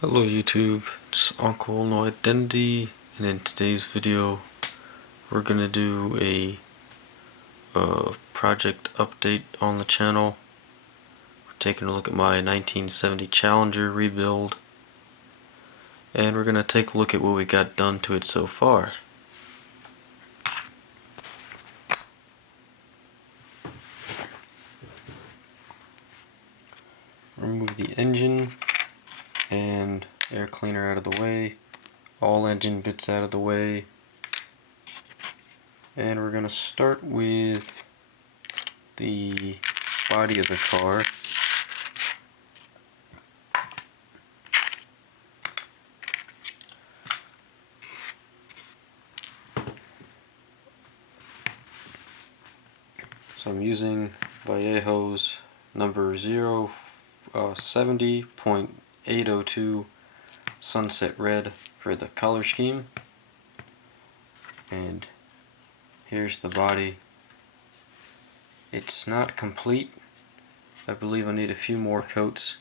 Hello YouTube, it's Uncle No Identity, and in today's video we're gonna do a project update on the channel. We're taking a look at my 1970 Challenger rebuild, and we're gonna take a look at what we got done to it so far. Remove the engine and air cleaner out of the way, all engine bits out of the way, and we're gonna start with the body of the car. So I'm using Vallejo's number 070.802 Sunset Red for the color scheme. And here's the body. It's not complete. I believe I need a few more coats.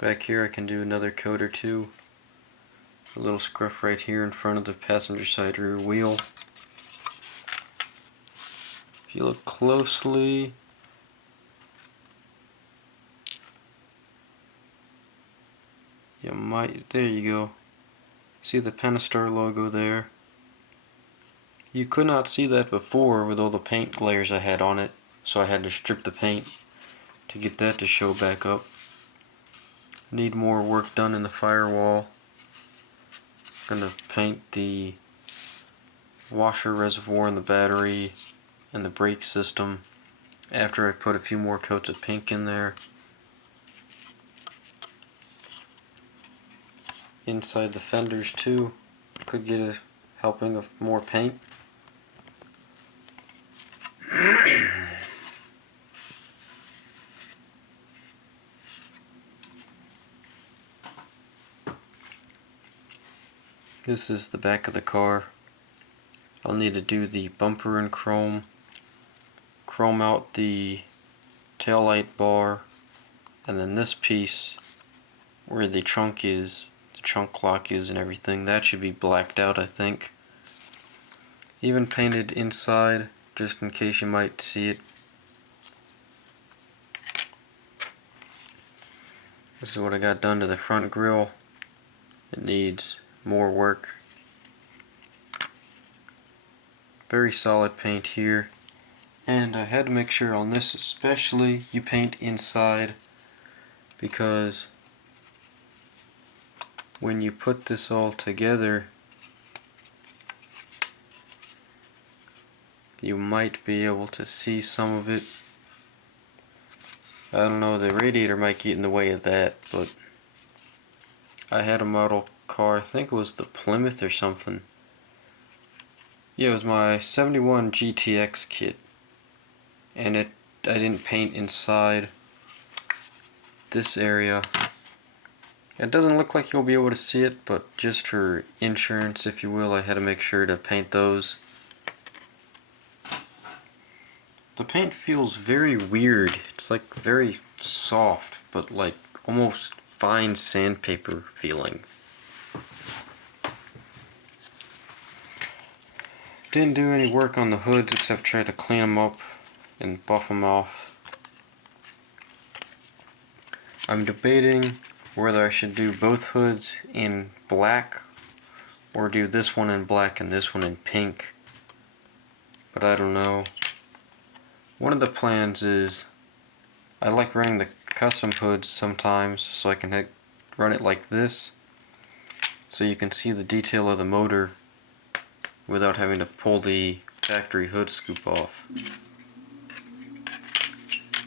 Back here I can do another coat or two. A little scruff right here in front of the passenger side rear wheel. If you look closely, there you go. See the Pentastar logo there? You could not see that before with all the paint layers I had on it, so I had to strip the paint to get that to show back up. Need more work done in the firewall. Gonna paint the washer reservoir in the battery and the brake system after I put a few more coats of pink in there. Inside the fenders too, could get a helping of more paint. This is the back of the car. I'll need to do the bumper in chrome out the taillight bar, and then this piece where the trunk is, the trunk lock is and everything, that should be blacked out, I think. Even painted inside, just in case you might see it. This is what I got done to the front grille. It needs more work. Very solid paint here. And I had to make sure on this especially you paint inside, because when you put this all together you might be able to see some of it. I don't know, the radiator might get in the way of that, but I had a model car, I think it was the Plymouth or something. Yeah, it was my 71 GTX kit, and I didn't paint inside this area. It doesn't look like you'll be able to see it, but just for insurance, if you will, I had to make sure to paint those. The paint feels very weird. It's like very soft, but like almost fine sandpaper feeling. Didn't do any work on the hoods except try to clean them up and buff them off. I'm debating whether I should do both hoods in black or do this one in black and this one in pink, but I don't know. One of the plans is I like running the custom hoods sometimes, so I can run it like this so you can see the detail of the motor without having to pull the factory hood scoop off.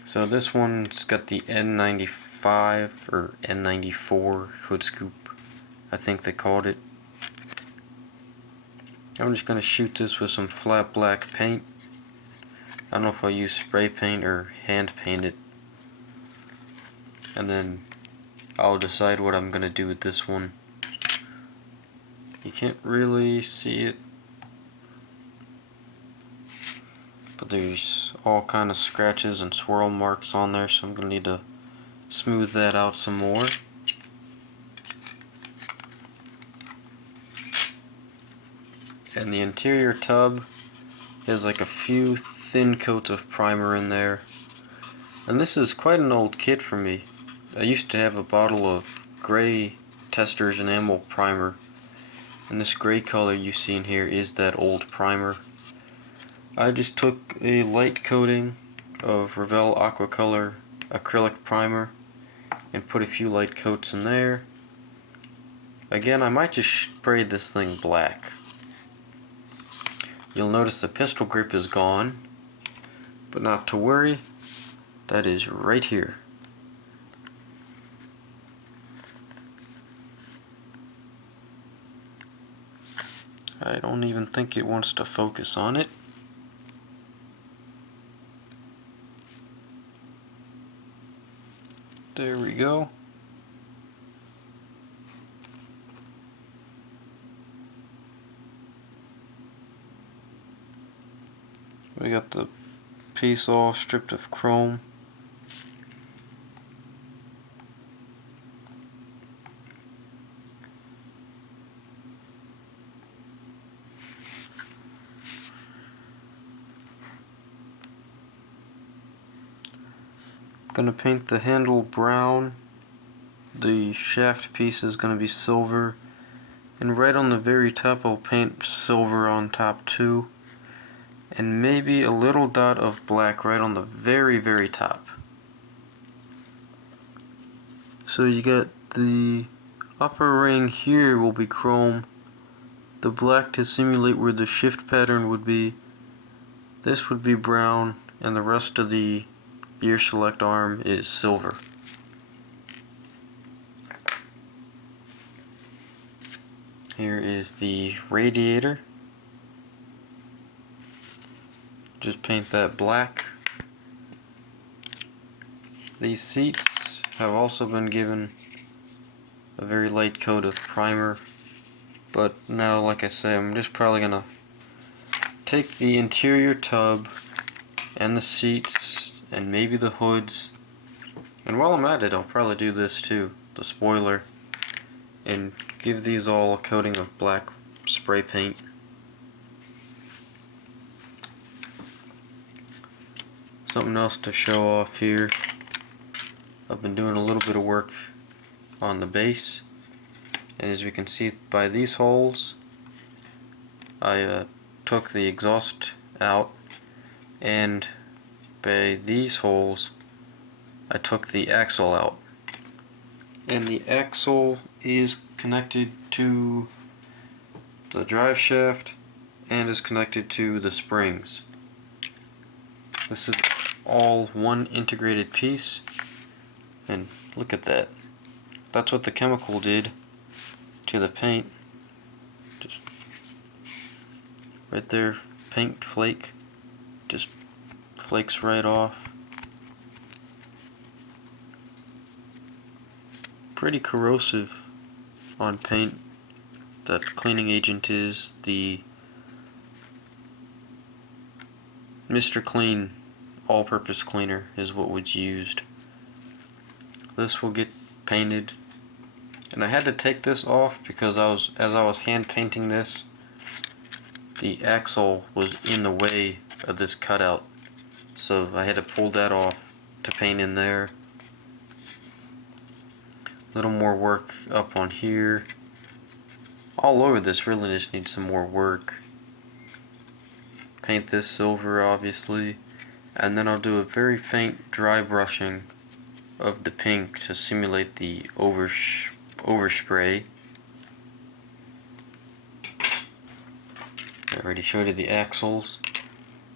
So this one's got the N95 or N94 hood scoop, I think they called it. I'm just going to shoot this with some flat black paint. I don't know if I'll use spray paint or hand paint it. And then I'll decide what I'm going to do with this one. You can't really see it, but there's all kind of scratches and swirl marks on there, so I'm going to need to smooth that out some more. And the interior tub has like a few thin coats of primer in there. And this is quite an old kit for me. I used to have a bottle of gray Testors enamel primer, and this gray color you see in here is that old primer. I just took a light coating of Revell Aquacolor acrylic primer and put a few light coats in there. Again, I might just spray this thing black. You'll notice the pistol grip is gone, but not to worry, that is right here. I don't even think it wants to focus on it. There we go. We got the piece all stripped of chrome. Gonna paint the handle brown. The shaft piece is gonna be silver, and right on the very top I'll paint silver on top too, and maybe a little dot of black right on the very top. So you got the upper ring here will be chrome, the black to simulate where the shift pattern would be, this would be brown, and the rest of the gear select arm is silver. Here is the radiator. Just paint that black. These seats have also been given a very light coat of primer, but now, like I say, I'm just probably gonna take the interior tub and the seats and maybe the hoods, and while I'm at it I'll probably do this too, the spoiler, and give these all a coating of black spray paint. Something else to show off here, I've been doing a little bit of work on the base, and as we can see by these holes, I took the exhaust out, and by these holes I took the axle out. And the axle is connected to the drive shaft and is connected to the springs. This is all one integrated piece, and look at that. That's what the chemical did to the paint. Just right there, paint flake, just flakes right off. Pretty corrosive on paint. That cleaning agent is the Mr. Clean all-purpose cleaner is what was used. This will get painted, and I had to take this off because as I was hand painting this, the axle was in the way of this cutout, so I had to pull that off to paint in there. A little more work up on here. All over this really just needs some more work. Paint this silver obviously, and then I'll do a very faint dry brushing of the pink to simulate the overspray. I already showed you the axles,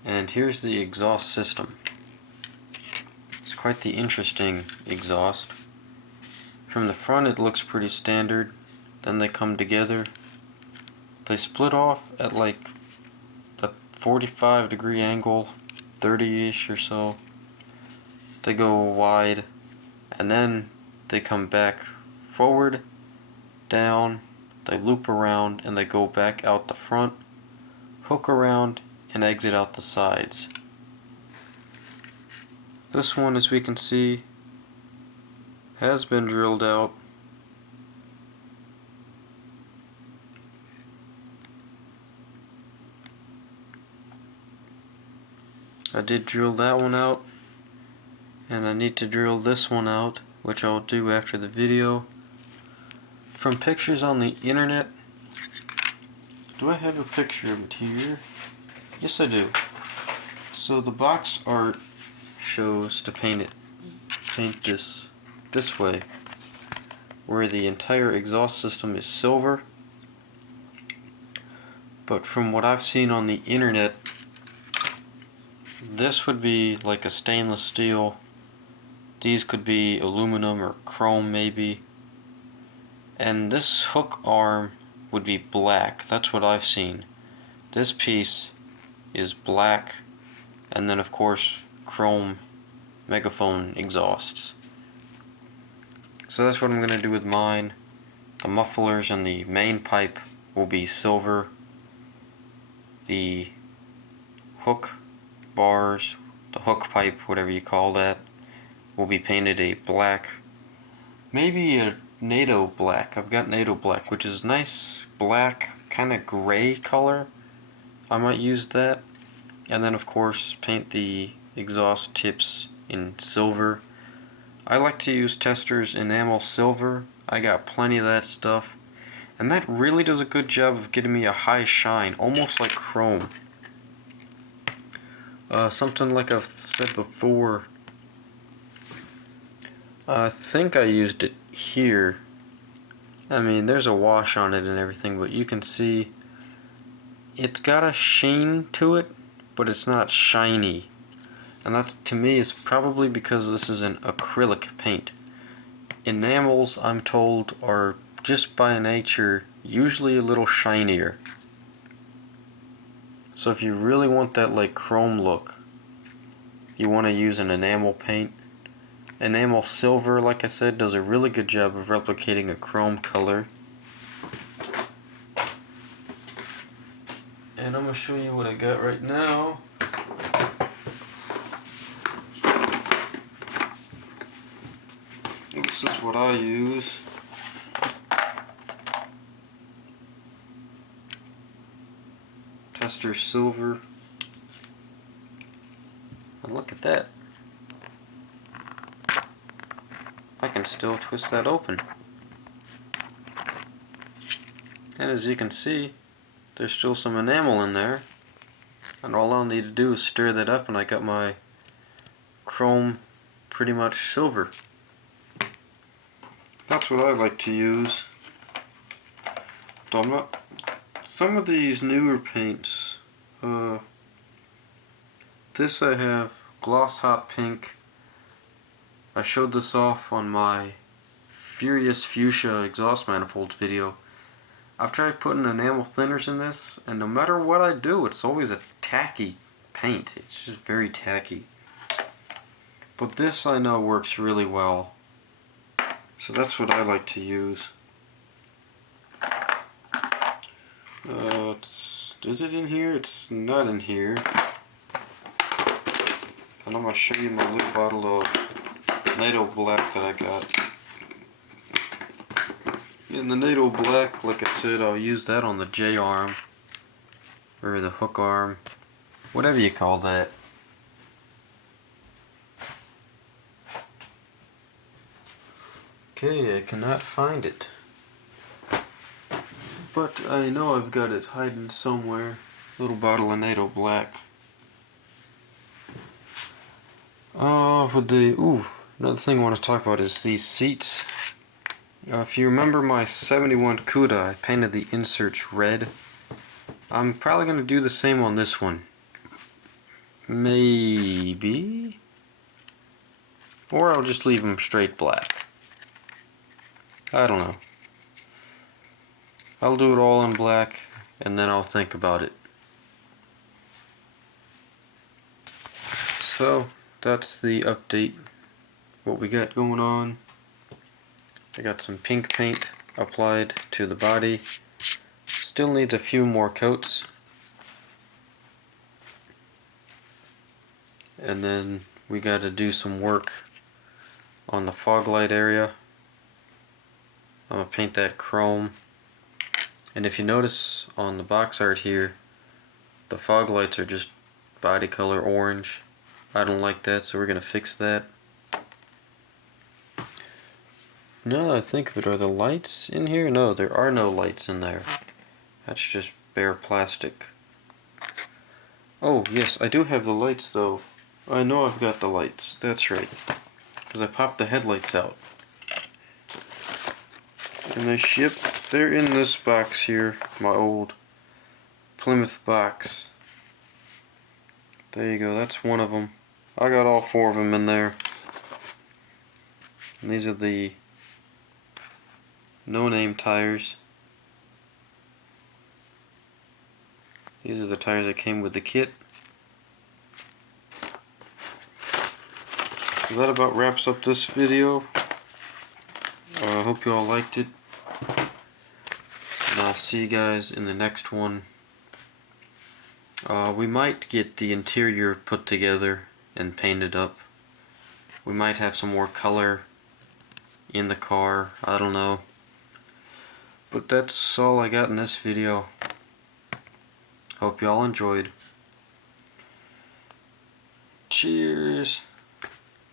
and here's the exhaust system. It's quite the interesting exhaust. From the front it looks pretty standard, then they come together. They split off at like a 45-degree angle, 30-ish or so. They go wide, and then they come back forward, down, they loop around, and they go back out the front, hook around, and exit out the sides. This one, as we can see, has been drilled out. I did drill that one out, and I need to drill this one out, which I'll do after the video. From pictures on the internet, do I have a picture of it here? Yes, I do. So the box art shows to paint this way, where the entire exhaust system is silver. But from what I've seen on the internet, this would be like a stainless steel. These could be aluminum or chrome maybe. And this hook arm would be black. That's what I've seen. This piece is black, and then of course chrome megaphone exhausts. So that's what I'm going to do with mine. The mufflers and the main pipe will be silver. The hook bars, the hook pipe, whatever you call that, will be painted a black, maybe a NATO black. I've got NATO black, which is nice black, kind of gray color. I might use that. And then of course paint the exhaust tips in silver. I like to use Testors enamel silver. I got plenty of that stuff, and that really does a good job of getting me a high shine, almost like chrome. Something like I've said before, I think I used it here. I mean, there's a wash on it and everything, but you can see it's got a sheen to it, but it's not shiny. And that, to me, is probably because this is an acrylic paint. Enamels, I'm told, are just by nature usually a little shinier. So if you really want that like chrome look, you want to use an enamel paint. Enamel silver, like I said, does a really good job of replicating a chrome color. And I'm going to show you what I got right now. This is what I use. Testor silver. And look at that. I can still twist that open. And as you can see, there's still some enamel in there. And all I'll need to do is stir that up and I got my chrome pretty much silver. That's what I like to use. Though I'm not, some of these newer paints, this I have Gloss Hot Pink. I showed this off on my Furious Fuchsia exhaust manifolds video. I've tried putting enamel thinners in this, and no matter what I do, it's always a tacky paint. It's just very tacky. But this I know works really well. So that's what I like to use. Is it in here? It's not in here. And I'm going to show you my little bottle of NATO Black that I got. In the NATO Black, like I said, I'll use that on the J-arm, or the hook arm, whatever you call that. Okay, I cannot find it. But I know I've got it hiding somewhere. Little bottle of NATO Black. Another thing I want to talk about is these seats. If you remember my 71 CUDA, I painted the inserts red. I'm probably going to do the same on this one. Maybe. Or I'll just leave them straight black. I don't know. I'll do it all in black, and then I'll think about it. So, that's the update. What we got going on. I got some pink paint applied to the body. Still needs a few more coats. And then we got to do some work on the fog light area. I'm going to paint that chrome. And if you notice on the box art here, the fog lights are just body color orange. I don't like that, so we're gonna fix that. Now that I think of it, are the lights in here? No, there are no lights in there. That's just bare plastic. Oh, yes, I do have the lights though. I know I've got the lights. That's right. Because I popped the headlights out. And they ship, they're in this box here, my old Plymouth box. There you go, that's one of them. I got all 4 of them in there. And these are the no-name tires. These are the tires that came with the kit. So that about wraps up this video. I hope you all liked it. And I'll see you guys in the next one. We might get the interior put together and painted up. We might have some more color in the car. I don't know. But that's all I got in this video. Hope y'all enjoyed. Cheers.